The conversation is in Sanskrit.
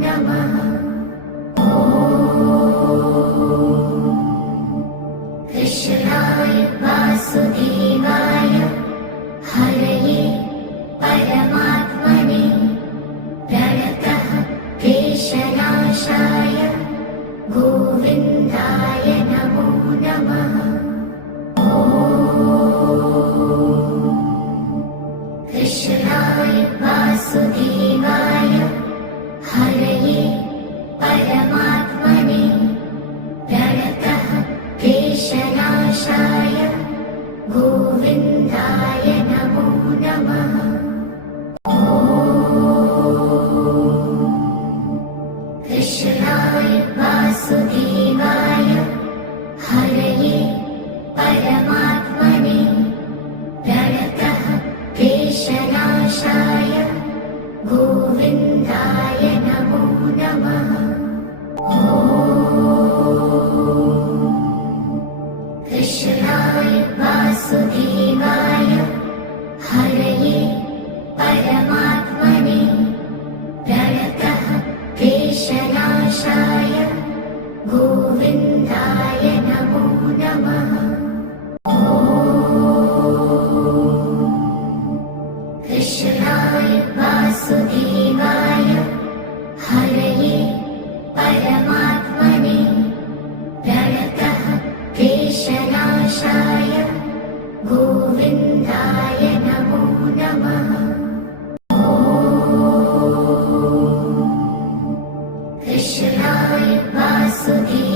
नमः। कृष्णाय वासुदेवाय हरये परमात्मने प्रणतः क्लेशनाशाय गोविन्दाय नमो नमः। कृष्णाय वासुदेवाय हरये परमात्मने प्रणतः क्लेशनाशाय गोविन्दाय नमो नमः। कृष्णाय वासुदेवाय हरये परमात्मने प्रणतः क्लेशनाशाय गोविन्दाय नमो नमः। कृष्णाय वासुदेवाय हरये परमात्मने प्रणतः क्लेशनाशाय गोविन्दाय नमो नमः। कृष्णाय वासुदेवाय हरये परमात्मने प्रणतः क्लेशनाशाय गोविन्दाय नमो नमः। कृष्णाय वासुदेवाय